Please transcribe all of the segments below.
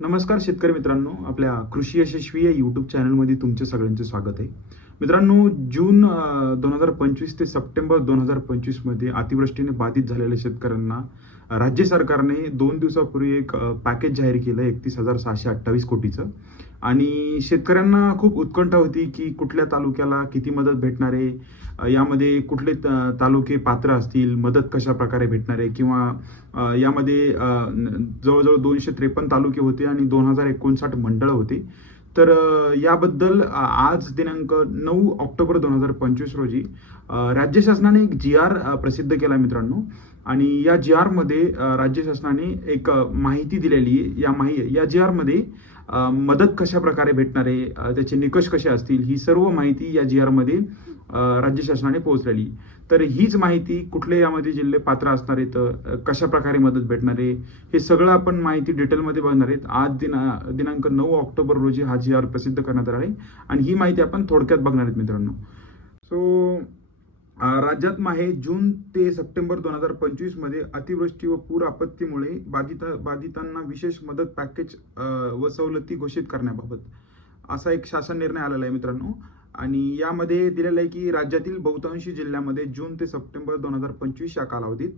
नमस्कार शेतकरी मित्रांनो आपल्या कृषी यशस्वी या यूट्यूब चॅनलमध्ये तुमचे सगळ्यांचे स्वागत आहे. मित्रांनो जून दोन हजार पंचवीस ते सप्टेंबर दोन हजार पंचवीसमध्ये अतिवृष्टीने बाधित झालेल्या शेतकऱ्यांना राज्य सरकारने दोन दिवसापूर्वी एक पॅकेज जाहीर केलं एकतीस हजार सहाशे अठ्ठावीस कोटीचं. आणि शेतकऱ्यांना खूप उत्कंठा होती की कुठल्या तालुक्याला किती मदत भेटणार आहे यामध्ये कुठले त- तालुके पात्र असतील मदत कशा प्रकारे भेटणार आहे किंवा यामध्ये जवळजवळ दोनशे त्रेपन्न तालुके होते आणि दोन हजार एकोणसाठ मंडळं होती. तर याबद्दल आज दिनांक नऊ ऑक्टोबर दोन हजार पंचवीस रोजी राज्य शासनाने एक जी आर प्रसिद्ध केला मित्रांनो. आणि या जी आरमध्ये राज्य शासनाने एक माहिती दिलेली आहे. या माहि या जी आरमध्ये मदत कशा प्रकारे भेटणार आहे? त्याचे निकष कसे असतील? ही सर्व माहिती या जी आरमध्ये राज्य शासनाने पोहोचलेली. तर हीच माहिती कुठले यामध्ये जिल्हे पात्र असणार आहेत? कशा प्रकारे मदत भेटणार आहे? हे सगळं आपण माहिती डिटेलमध्ये बघणार आहेत. आज दिना दिनांक नऊ ऑक्टोबर रोजी हा जी आर प्रसिद्ध करण्यात आला आहे. आणि ही माहिती आपण थोडक्यात बघणार आहेत मित्रांनो. सो राज्यात माहे जून ते सप्टेंबर दोन हजार पंचवीसमध्ये अतिवृष्टी व पूर आपत्तीमुळे बाधिता बाधितांना विशेष मदत पॅकेज व सवलती घोषित करण्याबाबत असा एक शासन निर्णय आलेला आहे मित्रांनो. आणि यामध्ये दिलेलं आहे की राज्यातील बहुतांशी जिल्ह्यामध्ये जून ते सप्टेंबर दोन हजार पंचवीस या कालावधीत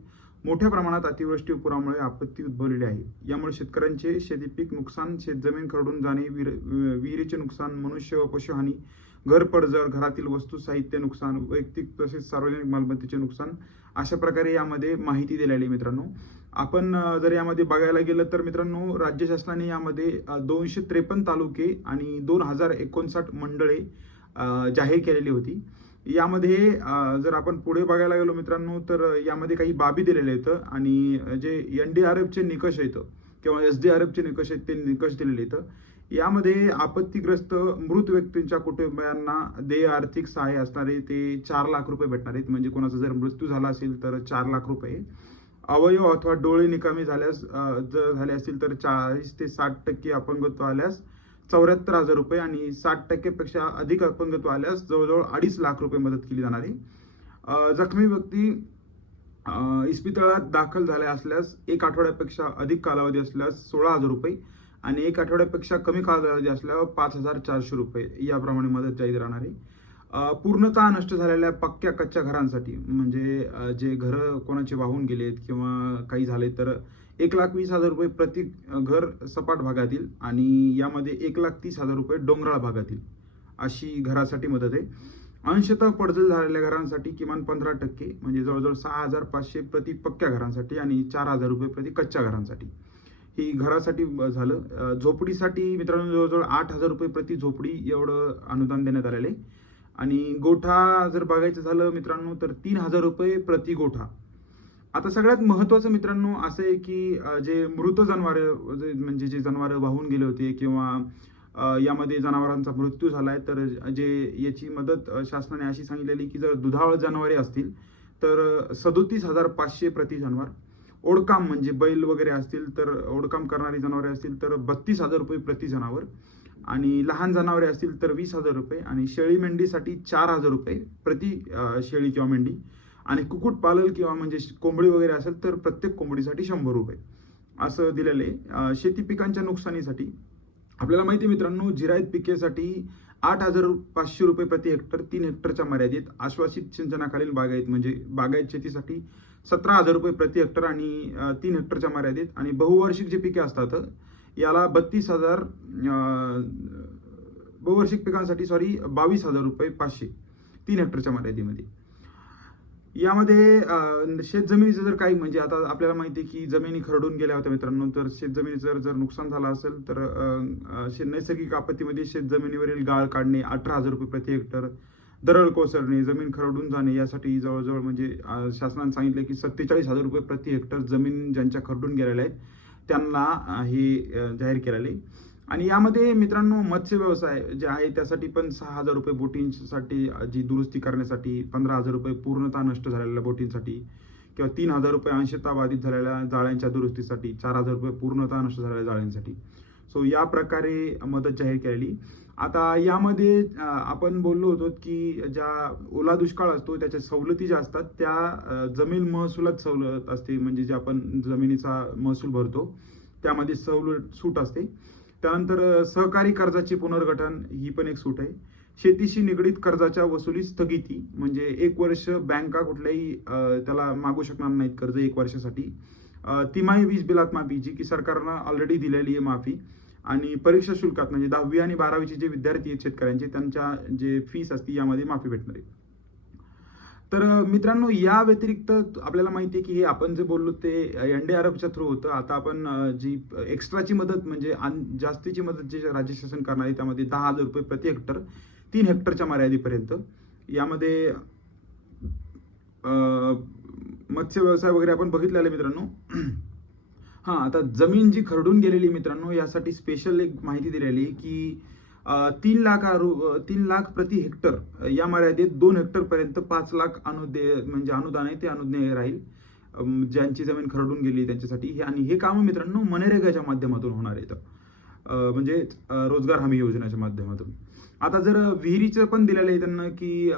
मोठ्या प्रमाणात अतिवृष्टी व पुरामुळे आपत्ती उद्भवलेली आहे. यामुळे शेतकऱ्यांचे शेती पीक नुकसान शेतजमीन खरडून जाणे विहिरीचे नुकसान मनुष्य व पशुहानी घर पडझड घरातील वस्तू साहित्य नुकसान वैयक्तिक तसेच सार्वजनिक मालमत्तेचे नुकसान अशा प्रकारे यामध्ये माहिती दिलेली आहे मित्रांनो. आपण जर यामध्ये बघायला गेलं तर मित्रांनो राज्य शासनाने यामध्ये दोनशे त्रेपन्न तालुके आणि दोन हजार एकोणसाठ मंडळे जाहीर केलेली होती. यामध्ये जर आपण पुढे बघायला गेलो मित्रांनो तर यामध्ये काही बाबी दिलेल्या आहेत आणि जे एन डी आर एफचे निकष आहेत किंवा एस डी आर एफचे निकष आहेत ते निकष दिलेले आहेत. यामध्ये आपत्तीग्रस्त मृत व्यक्तींच्या कुटुंबियांना देय आर्थिक सहाय्य असणारे ते चार लाख रुपये भेटणार आहेत. म्हणजे कोणाचा जर मृत्यू झाला असेल तर चार लाख रुपये. अवयव अथवा डोळे निकामी झाल्यास जर झाले असतील तर चाळीस ते साठ टक्के अपंगत्व आल्यास चौऱ्याहत्तर हजार रुपये आणि साठ टक्केपेक्षा अधिक अपंगत्व आल्यास जवळजवळ अडीच लाख रुपये मदत केली जाणार आहे. जखमी व्यक्ती इस्पितळात दाखल झाल्या असल्यास एक आठवड्यापेक्षा अधिक कालावधी असल्यास सोळा हजार रुपये. आणि एक आठवड्यापेक्षा कमी कालावधी असल्यावर पाच हजार चारशे रुपये याप्रमाणे मदत जाहीर राहणार. आहे पूर्णतः नष्ट झालेल्या पक्क्या कच्च्या घरांसाठी म्हणजे जे घरं कोणाचे वाहून गेलेत किंवा काही झाले तर एक लाख वीस हजार रुपये प्रति घर सपाट भागातील आणि यामध्ये एक लाख तीस हजार रुपये डोंगराळ भागातील अशी घरासाठी मदत आहे. अंशतः पडझड झालेल्या घरांसाठी किमान पंधरा टक्के म्हणजे जवळजवळ सहा हजार पाचशे प्रति पक्क्या घरांसाठी आणि चार हजार रुपये प्रति कच्च्या घरांसाठी. ही घरासाठी झालं. झोपडीसाठी मित्रांनो जवळजवळ आठ हजार रुपये प्रति झोपडी एवढं अनुदान देण्यात आलेलं आहे. आणि गोठा जर बघायचं झालं मित्रांनो तर तीन हजार रुपये प्रति गोठा. आता सगळ्यात महत्त्वाचं मित्रांनो असं आहे की जे मृत जनावरं जे- म्हणजे जे जनावरं वाहून गेले होते किंवा यामध्ये जनावरांचा मृत्यू झाला आहे तर जे याची मदत शासनाने अशी सांगितलेली की जर दुधाळ जनावरे असतील तर सदोतीस हजार पाचशे प्रति जनावर ओडकाम म्हणजे बैल वगैरे असतील तर ओडकाम करणारी जनावरे असतील तर बत्तीस हजार रुपये प्रति जनावर. आणि लहान जनावरे असतील तर वीस हजार रुपये. आणि शेळी मेंढीसाठी चार हजार रुपये प्रति शेळी किंवा मेंढी. आणि कुक्कुटपालन किंवा म्हणजे कोंबडी वगैरे असेल तर प्रत्येक कोंबडीसाठी शंभर रुपये. असं दिलेलं आहे. शेती पिकांच्या नुकसानीसाठी आपल्याला माहिती आहे मित्रांनो जिरायत पिकेसाठी आठ हजार पाचशे रुपये प्रति हेक्टर तीन हेक्टरच्या मर्यादित आश्वासित सिंचनाखालील बागायत म्हणजे बागायत शेतीसाठी सतरा हजार रुपये प्रति हेक्टर आणि तीन हेक्टरच्या मर्यादित. आणि बहुवार्षिक जे पिके असतात याला बत्तीस हजार बहुवार्षिक पिकांसाठी सॉरी बावीस हजार रुपये पाचशे तीन हेक्टरच्या मर्यादेमध्ये. यामध्ये शेतजमिनीचं जर काही म्हणजे आता आपल्याला माहिती आहे की जमिनी खरडून गेल्या होत्या मित्रांनो तर शेतजमिनीचं जर जर नुकसान झालं असेल तर नैसर्गिक आपत्तीमध्ये शेतजमिनीवरील गाळ काढणे अठरा हजार रुपये प्रति हेक्टर दरड कोसळणे जमीन खरडून जाणे यासाठी जवळजवळ म्हणजे शासनाने सांगितलं की सत्तेचाळीस हजार रुपये प्रति हेक्टर जमीन ज्यांच्या खरडून गेलेल्या आहेत त्यांना हे जाहीर केलेले आहे. आणि यामध्ये मित्रांनो मत्स्य व्यवसाय जे आहे त्यासाठी पण सहा हजार रुपये बोटींसाठी जी दुरुस्ती करण्यासाठी पंधरा हजार रुपये पूर्णतः नष्ट झालेल्या बोटींसाठी किंवा तीन हजार रुपये अंशता बाधित झालेल्या जाळ्यांच्या दुरुस्तीसाठी चार हजार रुपये पूर्णतः नष्ट झालेल्या जाळ्यांसाठी सो या प्रकारे मदत जाहीर केलेली आता यामध्ये आपण बोललो होतो की ज्या ओला दुष्काळ असतो त्याच्या सवलती ज्या असतात त्या जमीन महसुलात सवलत असते. म्हणजे जे आपण जमिनीचा महसूल भरतो त्यामध्ये सवलत सूट असते. त्यानंतर सहकारी कर्जाचे पुनर्गठन ही पण एक सूट आहे. शेतीशी निगडीत कर्जाच्या वसुली स्थगिती म्हणजे एक वर्ष बँका कुठल्याही त्याला मागू शकणार नाहीत कर्ज एक वर्षासाठी. तिमाही वीज बिलात माफी जी की सरकारनं ऑलरेडी दिलेली आहे माफी. आणि परीक्षा शुल्कात म्हणजे दहावी आणि बारावीचे जे विद्यार्थी आहेत शेतकऱ्यांचे त्यांच्या जे फीस असते यामध्ये माफी भेटणार आहे. तर मित्रांनो या व्यतिरिक्त आपल्याला माहिती आहे की हे आपण जे बोललो ते एन डी आर एफच्या थ्रू होतं. आता आपण जी एक्स्ट्राची मदत म्हणजे आन- जास्तीची मदत जे राज्य शासन करणार आहे त्यामध्ये दहा हजार रुपये प्रति हेक्टर तीन हेक्टरच्या मर्यादेपर्यंत. यामध्ये मत्स्य व्यवसाय वगैरे आपण बघितलेला आहे मित्रांनो. हां आता जमीन जी खरडून गेलेली मित्रांनो यासाठी स्पेशल एक माहिती दिलेली की तीन लाख आरु- तीन लाख प्रति हेक्टर या मर्यादेत दोन हेक्टरपर्यंत पाच लाख अनुदे म्हणजे अनुदान आहे ते अनुज्ञेय राहील. ज्यांची जमीन खरडून गेली त्यांच्यासाठी. हे आणि हे कामं मित्रांनो मनरेगाच्या माध्यमातून होणार आहे म्हणजे रोजगार हमी योजनेच्या माध्यमातून. आता जर विहिरीचं पण दिलेलं आहे त्यांना की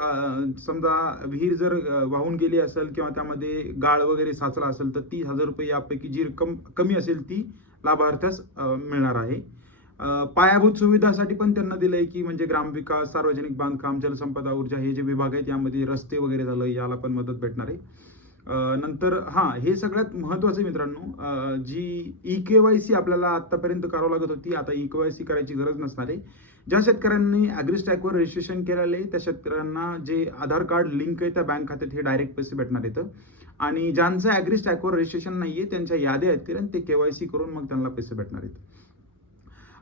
समजा विहीर जर वाहून गेली असेल किंवा त्यामध्ये गाळ वगैरे साचला असेल तर तीस हजार रुपये यापैकी जी रक्कम कमी असेल ती लाभार्थ्यास मिळणार आहे. पायाभूत सुविधासाठी पण त्यांना दिलंय की म्हणजे ग्रामविकास सार्वजनिक बांधकाम जलसंपदा ऊर्जा हे जे विभाग आहेत यामध्ये रस्ते वगैरे झालं याला पण मदत भेटणार आहे. नंतर हां हे सगळ्यात महत्त्वाचं मित्रांनो. जी ई के वाय सी आपल्याला आत्तापर्यंत करावं लागत होती आता ई के वाय सी करायची गरज नसणार आहे. ज्या शेतकऱ्यांनी ॲग्रिस्टॅकवर रजिस्ट्रेशन केलेलं आहे त्या शेतकऱ्यांना जे आधार कार्ड लिंक आहे त्या बँक खात्यात हे डायरेक्ट पैसे भेटणार येतं आणि ज्यांचं ॲग्रिस्टॅकवर रजिस्ट्रेशन नाहीये त्यांच्या याद्या येतील आणि ते केवायसी करून मग त्यांना पैसे भेटणार आहेत.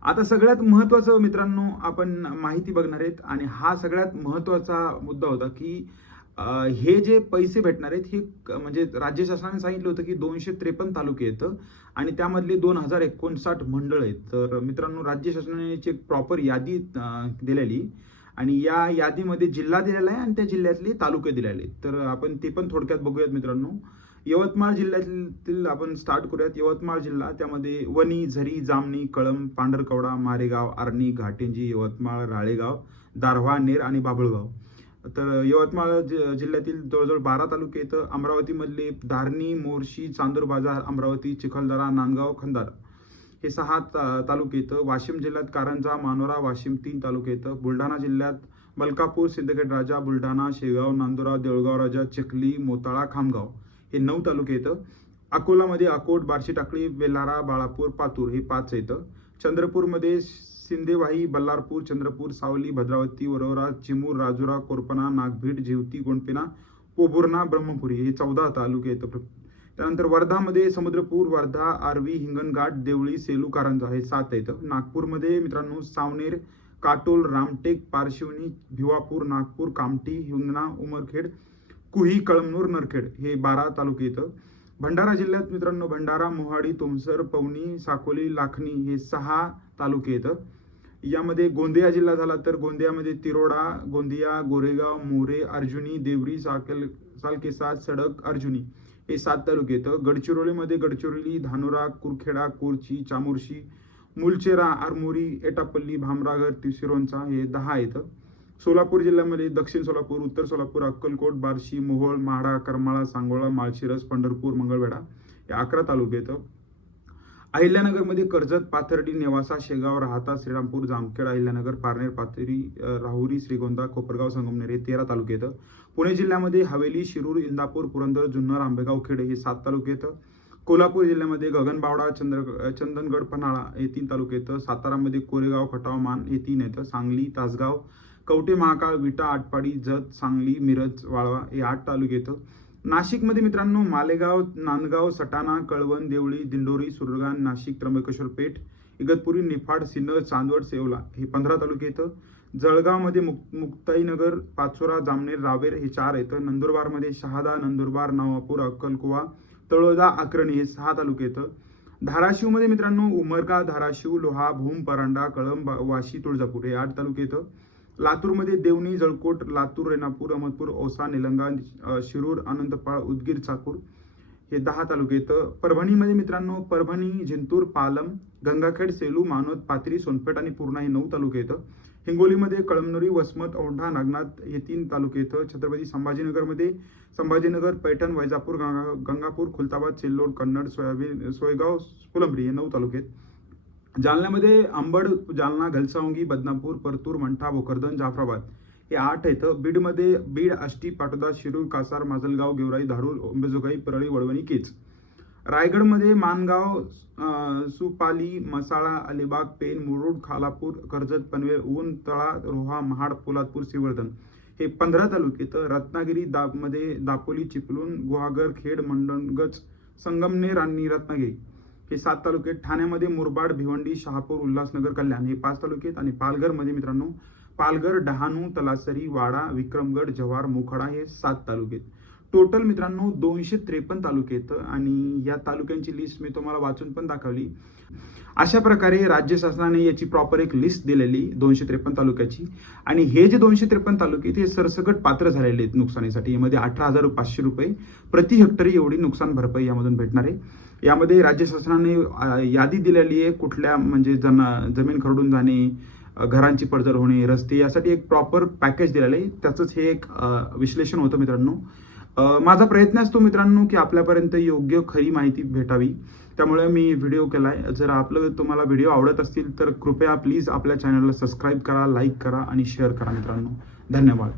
आता सगळ्यात महत्त्वाचं मित्रांनो आपण माहिती बघणार आहेत. आणि हा सगळ्यात महत्त्वाचा मुद्दा होता की हे जे पैसे भेटणार आहेत हे क- म्हणजे राज्य शासनाने सांगितलं होतं की दोनशे त्रेपन्न तालुके येतं आणि त्यामधले दोन हजार एकोणसाठ मंडळ आहेत. तर मित्रांनो राज्य शासनाने एक प्रॉपर यादी दिलेली आणि या यादीमध्ये जिल्हा दिलेला आहे आणि त्या जिल्ह्यातले तालुके दिलेले आहेत. तर आपण ते पण थोडक्यात बघूयात मित्रांनो. यवतमाळ जिल्ह्यातील आपण स्टार्ट करूयात. यवतमाळ जिल्हा त्यामध्ये वणी झरी जामणी कळंब पांढरकवडा मारेगाव आर्णी घाटेंजी यवतमाळ राळेगाव दारव्हा नेर आणि बाभळगाव. तर यवतमाळ जि- जिल्ह्यातील जवळजवळ बारा तालुके येतं अमरावतीमधले धारणी मोर्शी चांदूर बाजार अमरावती चिखलदरा नांदगाव खंदार हे सहा ता- तालुके येतं वाशिम जिल्ह्यात कारंजा मानोरा वाशिम तीन तालुके येतं बुलढाणा जिल्ह्यात मलकापूर सिद्धखेड राजा बुलढाणा शेगाव नांदुरा देऊळगाव राजा चिखली मोताळा खामगाव हे नऊ तालुके येतं अकोलामध्ये अकोट बार्शी टाकळी बेलारा बाळापूर पातूर हे पाच येतं चंद्रपूरमध्ये सिंदेवाही बल्लारपूर चंद्रपूर सावली भद्रावती वरोरा चिमूर राजुरा कोरपना नागभीड जिवती गोंडपिना पोभुर्णा ब्रह्मपुरी हे चौदा तालुके येतं त्यानंतर वर्धामध्ये समुद्रपूर वर्धा आर्वी हिंगणघाट देवळी सेलू कारंजा हे सात येतं नागपूरमध्ये मित्रांनो सावनेर काटोल रामटेक पारशिवनी भिवापूर नागपूर कामठी हिंगणा उमरखेड कुही कळमनूर नरखेड हे बारा तालुके येतं भंडारा जिल्ह्यात मित्रांनो भंडारा मोहाडी तुमसर पवनी साकोली लाखणी हे सहा तालुके येतं यामध्ये गोंदिया जिल्हा झाला तर गोंदियामध्ये तिरोडा गोंदिया गोरेगाव मोरे अर्जुनी देवरी साकेल सालकेसा सडक अर्जुनी हे सात तालुके येतं गडचिरोलीमध्ये गडचिरोली धानोरा कुरखेडा कोरची चामोर्शी मुलचेरा आरमोरी एटापल्ली भामरागर तिसिरोंचा हे दहा येतं सोलापूर जिल्ह्यामध्ये दक्षिण सोलापूर उत्तर सोलापूर अक्कलकोट बार्शी मोहोळ माढा करमाळा सांगोळा माळशिरस पंढरपूर मंगळवेढा हे अकरा तालुके येतं अहिल्यानगरमध्ये कर्जत पाथर्डी नेवासा शेगाव राहता श्रीरामपूर जामखेड अहिल्यानगर पारनेर पाथरी राहुरी श्रीगोंदा कोपरगाव संगमनेर हे तेरा तालुके येतं. पुणे जिल्ह्यामध्ये हवेली शिरूर इंदापूर पुरंदर जुन्नर आंबेगाव खेड हे सात तालुके येतं. कोल्हापूर जिल्ह्यामध्ये गगनबावडा चंद्र चंदनगड पन्हाळा हे तीन तालुके येतं. सातारामध्ये कोरेगाव खटाव मान हे तीन येतं. सांगली तासगाव कवटे महाकाळ विटा आटपाडी जत सांगली मिरज वाळवा हे आठ तालुके येतं. नाशिकमध्ये मित्रांनो मालेगाव नांदगाव सटाणा कळवण देवळी दिंडोरी सुरगाण नाशिक त्र्यंबकेश्वर पेठ इगतपुरी निफाड सिन्नर चांदवड सेवला हे पंधरा तालुके येतं. जळगावमध्ये मुक मुक्ताईनगर पाचोरा जामनेर रावेर हे चार येतं. नंदुरबारमध्ये शहादा नंदुरबार नवापूर अक्कलकुवा तळोदा अक्राणी हे सहा तालुके येतं. धाराशिवमध्ये मित्रांनो उमरगा धाराशिव लोहा भूम परांडा कळंब वाशी तुळजापूर हे आठ तालुके येतं. लातूरमध्ये देवणी जळकोट लातूर रेणापूर अहमदपूर औसा निलंगा शिरूर अनंतपाळ उदगीर चाकूर हे दहा तालुके येतं. परभणीमध्ये मित्रांनो परभणी जिंतूर पालम गंगाखेड सेलू मानोद पाथरी सोनपेठ आणि पूर्णा हे नऊ तालुके येतं. हिंगोलीमध्ये कळमनुरी वसमत औंढा नागनाथ हे तीन तालुके येतं. छत्रपती संभाजीनगरमध्ये संभाजीनगर पैठण वैजापूर गंगा गंगापूर खुलताबाद सिल्लोड कन्नड सोयाबीन सोयगाव फुलंबरी हे नऊ तालुके आहेत जालन्यामध्ये अंबड जालना घलसावंगी बदनापूर परतूर मंठा भोकरदन जाफराबाद हे आठ येतं बीडमध्ये बीड आष्टी पाटोदा शिरूर कासार माजलगाव गेवराई धारूर अंबेजोगाई परळी वडवणी केच. रायगडमध्ये मानगाव सुपाली मसाळा अलिबाग पेन मुरुड खालापूर कर्जत पनवेल ऊन तळा रोहा महाड पोलादपूर सिवर्धन हे पंधरा तालुके तर रत्नागिरी दाबमध्ये दापोली चिपळूण गुहागर खेड मंडणगज संगमनेर आणि रत्नागिरी. हे सात तालुके आहेत. ठाण्यामध्ये मुरबाड भिवंडी शहापूर उल्हासनगर कल्याण हे पाच तालुके आहेत आणि पालघरमध्ये मित्रांनो पालघर डहाणू तलासरी वाडा विक्रमगड जव्हार मोखाडा हे सात तालुके आहेत टोटल मित्रांनो दोनशे त्रेपन्न तालुके आहेत आणि या तालुक्यांची लिस्ट मी तुम्हाला वाचून पण दाखवली. अशा प्रकारे राज्य शासनाने याची प्रॉपर एक लिस्ट दिलेली दोनशे त्रेपन्न तालुक्याची. आणि हे जे दोनशे त्रेपन्न तालुके आहेत, हे सरसकट पात्र झालेले आहेत नुकसानीसाठी. यामध्ये अठरा हजार पाचशे रुपये प्रति हेक्टरी एवढी नुकसान भरपाई यामधून भेटणार आहे. यामध्ये राज्य शासनाने यादी दिलेली आहे कुठल्या म्हणजे जन जमीन खरडून जाणे घरांची पडझड होणे रस्ते यासाठी एक प्रॉपर पॅकेज दिलेलं आहे. त्याचंच हे एक विश्लेषण होतं मित्रांनो. माझा प्रयत्न असतो मित्रांनो की आपल्यापर्यंत योग्य खरी माहिती भेटावी. त्यामुळे मी व्हिडिओ केला आहे जर आपलं तुम्हाला व्हिडिओ आवडत असतील तर कृपया प्लीज आपल्या चॅनलला सबस्क्राईब करा लाईक करा आणि शेअर करा मित्रांनो. धन्यवाद.